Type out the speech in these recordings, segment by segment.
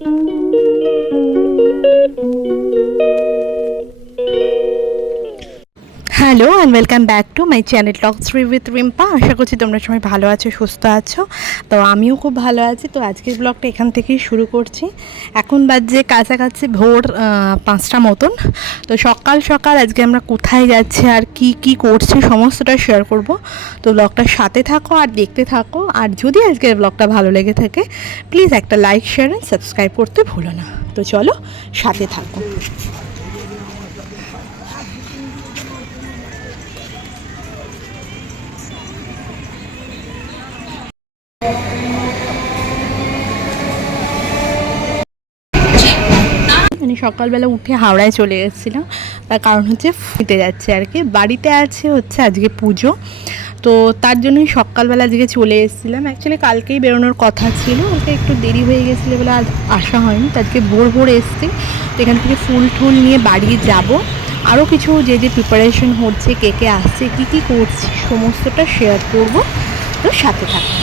Hello and welcome back to my channel talks with Rimpa. আশা করছি তোমরা সবাই ভালো আছো, সুস্থ আছো। তো আমিও খুব ভালো আছি। তো আজকের ব্লগটা এখান থেকেই শুরু করছি। এখন বাজে কাছাকাছি ভোর 5টা মতন। তো সকাল সকাল আজকে আমরা কোথায় যাচ্ছি আর কি কি করছি সমস্তটা শেয়ার করব। তো ব্লগটার সাথে থাকো আর দেখতে থাকো। আর যদি আজকের ব্লগটা ভালো লেগে থাকে প্লিজ একটা লাইক, শেয়ার অ্যান্ড সাবস্ক্রাইব করতে ভুলো না। তো চলো সাথে থাকো। মানে সকালবেলা উঠে হাওড়ায় চলে এসেছিলাম, তার কারণ হচ্ছে ফুটে যাচ্ছে আর কি। বাড়িতে আছে হচ্ছে আজকে পুজো, তো তার জন্যই সকালবেলা আজকে চলে এসেছিলাম। অ্যাকচুয়ালি কালকেই বেরোনোর কথা ছিল, ওকে একটু দেরি হয়ে গেছিলো বলে আজ আসা হয়নি। তো আজকে ভোর ভোর এসছি। তো এখান থেকে ফুল টুল নিয়ে বাড়ি যাব। আরও কিছু যে যে প্রিপারেশন হচ্ছে, কে কে আসছে, কী কী করছি সমস্তটা শেয়ার করব। তো সাথে থাকুন।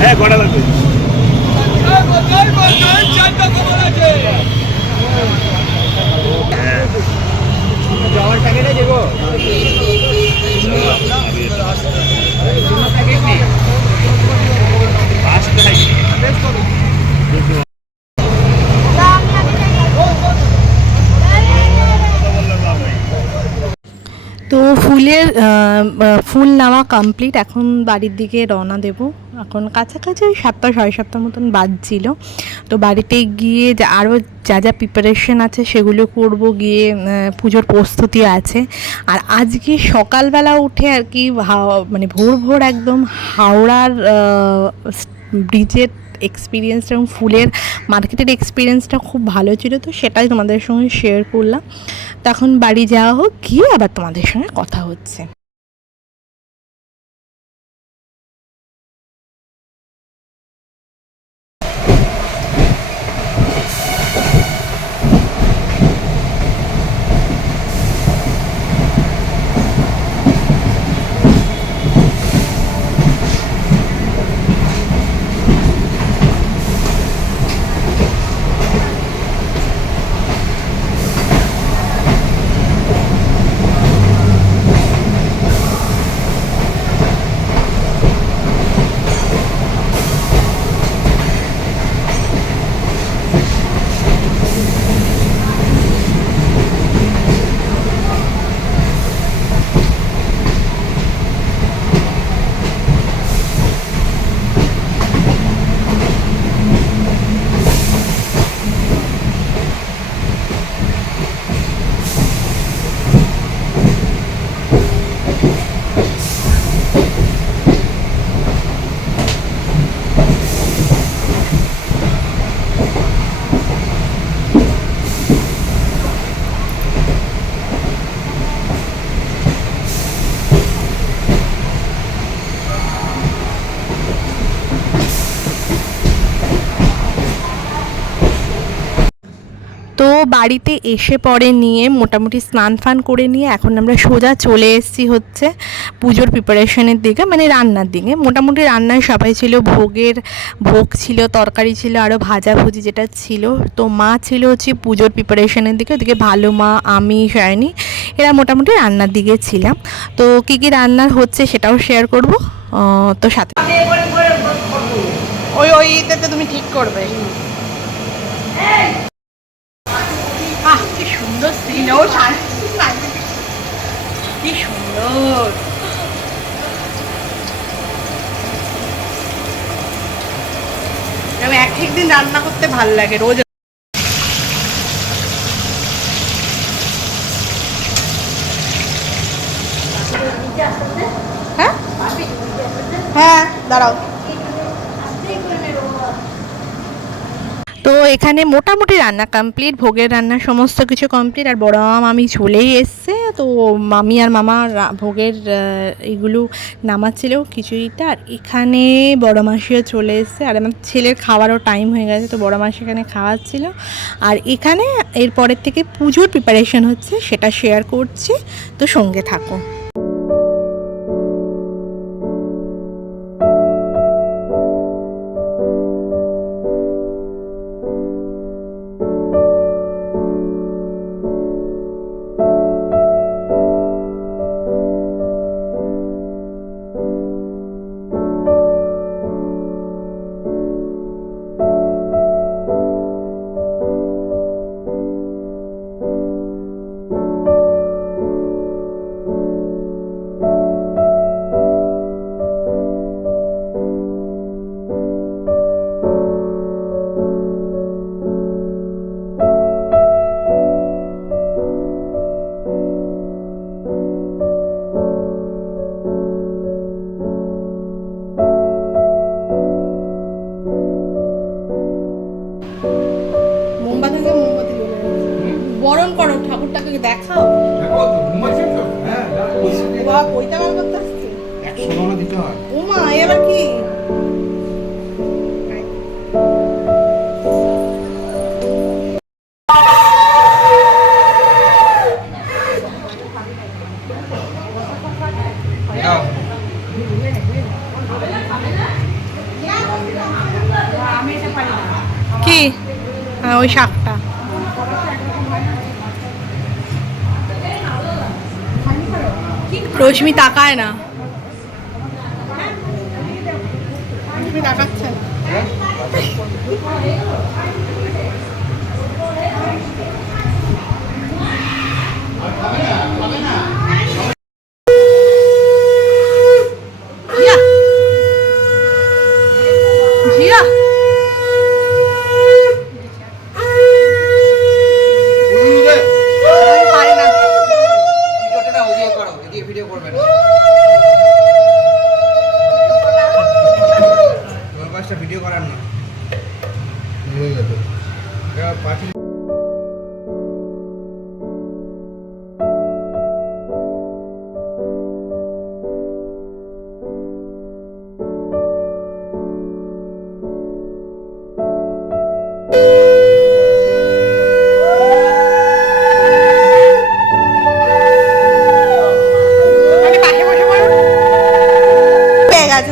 হ্যাঁ কটা লাগবে? যাওয়ার টাকাটা দেবো। তো ফুল নেওয়া কমপ্লিট। এখন বাড়ির দিকে রওনা দেব। এখন কাছাকাছি ওই 7টা 7:30 মতন বাজছিল। তো বাড়িতে গিয়ে আরও যা যা প্রিপারেশন আছে সেগুলো করব, গিয়ে পুজোর প্রস্তুতি আছে। আর আজকে সকালবেলা উঠে আর কি মানে ভোর ভোর একদম হাওড়ার ব্রিজের এক্সপিরিয়েন্সটা এবং ফুলের মার্কেটের এক্সপিরিয়েন্সটা খুব ভালো ছিল। তো সেটাই তোমাদের সঙ্গে শেয়ার করলাম। তখন বাড়ি যাওয়া হোক, গিয়ে আবার তোমাদের সঙ্গে কথা হচ্ছে। তো বাড়িতে এসে পরে নিয়ে মোটামুটি স্নান ফান করে নিয়ে এখন আমরা সোজা চলে এসেছি হচ্ছে পুজোর প্রিপারেশনের দিকে, মানে রান্নার দিকে। মোটামুটি রান্নায় সবাই ছিল, ভোগ ছিল, তরকারি ছিল, আরও ভাজাভুজি যেটা ছিল। তো মা ছিল হচ্ছে পুজোর প্রিপারেশনের দিকে, ওদিকে ভালো মা, আমি, শায়নি, এরা মোটামুটি রান্নার দিকে ছিলাম। তো কী কী রান্নার হচ্ছে সেটাও শেয়ার করব। তো সাথে ওইটাতে তুমি ঠিক করবে। কি সুন্দর সিন, ও কি সুন্দর। এক এক দিন রান্না করতে ভালো লাগে, রোজ হ্যাঁ হ্যাঁ দাঁড়াও। তো এখানে মোটামুটি রান্না কমপ্লিট, ভোগের রান্না সমস্ত কিছু কমপ্লিট, আর বড় মামি চলেই এসছে। তো মামি আর মামা ভোগের এইগুলো নামাচ্ছিল খিচুড়িটা, আর এখানে বড় মাসিও চলে এসছে, আর আমার ছেলের খাওয়ারও টাইম হয়ে গেছে, তো বড় মাসি এখানে খাওয়াচ্ছিল। আর এখানে এরপরের থেকে পুজোর প্রিপারেশন হচ্ছে, সেটা শেয়ার করছি, তো সঙ্গে থাকো। বরণ করো, ঠাকুরটাকে দেখাও। ওইটা বার করতে আসছে। ওমা এবার কি? কি? হ্যাঁ ওই শাকটা। রশ্মি তাকায় না, রশ্মি তাকাচ্ছে না। জিয়া ভিডিও করার না।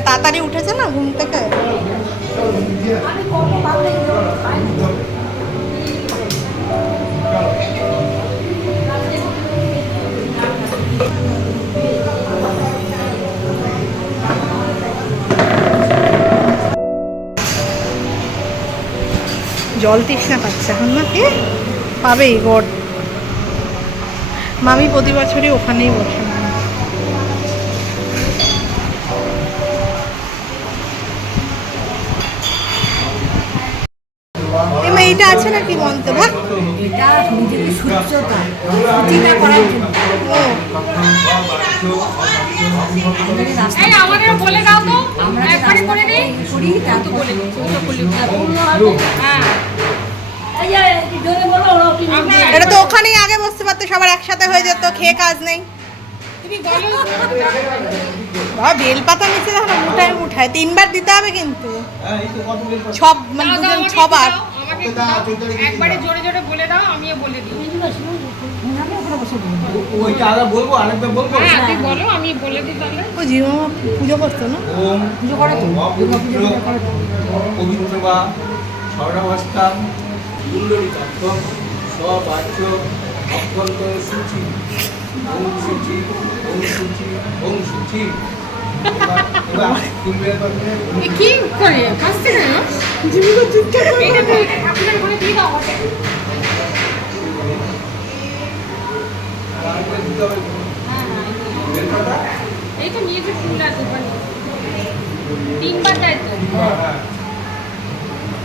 তাড়াতাড়ি উঠেছে না ঘুম থেকে। জল তৃষ্ণা পাচ্ছে এখন না, কে পাবেই গড। মামি প্রতি বছরই ওখানেই বসে। এইটা আছে নাকি মন্ত্র? ভাগ এটা নিজেকে সুস্থতা রুচিটা করার জন্য। এই আমাদের বলে দাও তো, একবারে করে নেই করি তা তো বলে হ্যাঁ। এই যে জোরে বলো ওরা কি এটা তো ওখানেই আগে বসতে পারতো, সবার একসাথে হয়ে যেত, খেয়ে কাজ নেই। তুমি বলো বাবা বেলপাতা নিচে দেখো না, মুঠায় মুঠায় 3 বার দিতে হবে কিন্তু, সব মানে দুজন 6 বার। আমাকে দাও, একবারে জোরে জোরে বলে দাও, আমিও বলে দিই। ওইটা আগে বলবো, আরেকবার বলবো। হ্যাঁ তুই বলো, আমি বলে দিই তাহলে। ও জিমা পুজো করতো না? ওম পুজো করে তো দুর্গা পুজো করে তো। পবিত্র বা সর্বাবস্থান কুণ্ডলী তত্ত্ব স্ববাচ্য অত্যন্ত সূচি ওম সূচি ওম সূচি ওম সূচি। এ কি করে কাছতে কেন? জীবিত চুপচাপ এটা তো আপনার ঘরে দিয়ে দাও আমাকে। এই তো নিয়েছে ফুল আছে ওখানে 3 বার দেয় তো।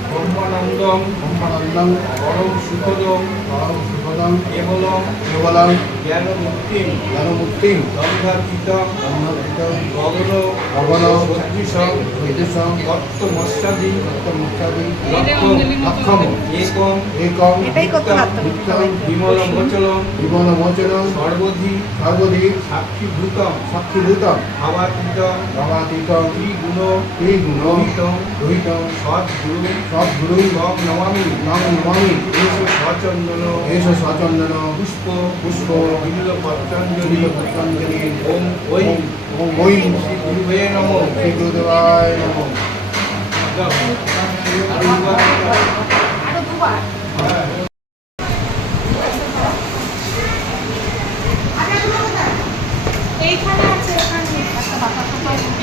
ব্রহ্মানন্দম ব্রহ্মানন্দম পরম সুখদম পরম সুখদম পদম কেবলম কেবলম জ্ঞানমুক্তিম জ্ঞানমুক্তিম ব্রহ্মাতীতম ব্রহ্মবিদম গগন গগন সদৃশম সদৃশম তত্ত্বমস্যাদি তত্ত্বমুখ্যাদি লক্ষ্যম লক্ষম একম একম এটাই করতে পারতাম নিত্যম বিমলমোচলম বিমলমোচনম সর্বধি সর্বধি সাক্ষীভূতম সাক্ষীভূতম ভাবাতীতম ভবাতীতম ত্রিগুণ ত্রিগুণ রহিতম রহিতম সদ্গুরু সদ্গুরু তম নমামি নম নমামি এষ সচন্দন এষ সচন্দন পুষ্প পুষ্প বিল্ল পত্রাঞ্জলি বিল্ল পত্রাঞ্জলি ওম ওই ওম ওই শ্রী গুরুবে নমঃ শ্রী গুরুদেবায় নমঃ। এইখানে আছে এখানে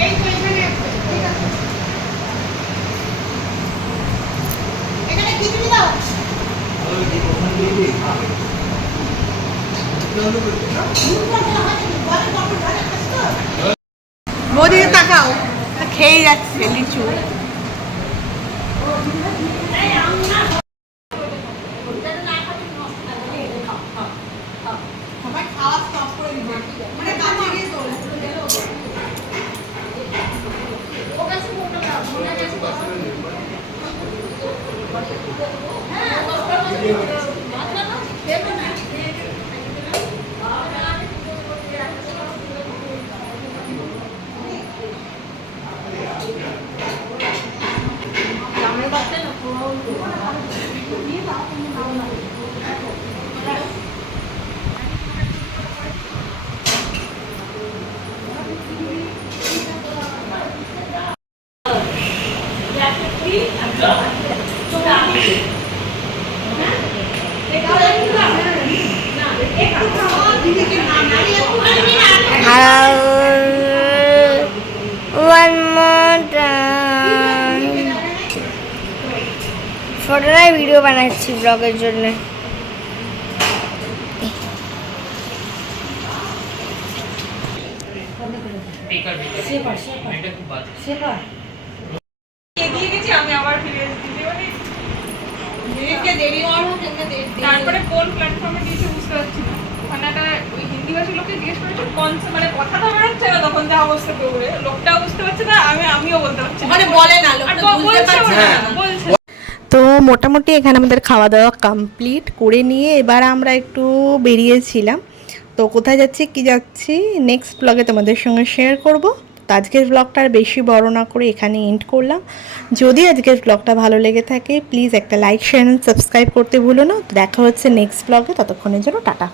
এই তো এখানে আছে ঠিক আছে এখানে খিচুড়ি দাও মোদিকে তাকাও খেয়ে যাচ্ছে লিচু One more time. ফটোটাই ভিডিও বানাচ্ছি ব্লগের জন্য। এগিয়ে গেছি আমি আবার ফিরে এসেছি তারপরে কোন প্ল্যাটফর্মে দিয়েছে বুঝতে পারছি না ওখানে একটা ওই হিন্দিভাষী লোককে জিজ্ঞেস করেছে কোন মানে কথাটা বেরোচ্ছে না তখন যা অবস্থা করে লোকটাও বুঝতে পারছে না আমিও বলতে পারছি না মানে বলে না আর লোকটা বুঝতে বলছেও পারছে না, না বলছে তো মোটামুটি এখানে আমাদের খাওয়া দাওয়া কমপ্লিট করে নিয়ে এবার আমরা একটু বেরিয়েছিলাম তো কোথায় যাচ্ছি কি যাচ্ছি নেক্সট ব্লগে তোমাদের সঙ্গে শেয়ার করব তো আজকের ব্লগটা আর বেশি বড় না করে এখানে এন্ড করলাম যদি আজকের ব্লগটা ভালো লেগে থাকে প্লিজ একটা লাইক শেয়ার সাবস্ক্রাইব করতে ভুলো না তো দেখা হচ্ছে নেক্সট ব্লগে ততক্ষণের জন্য টাটা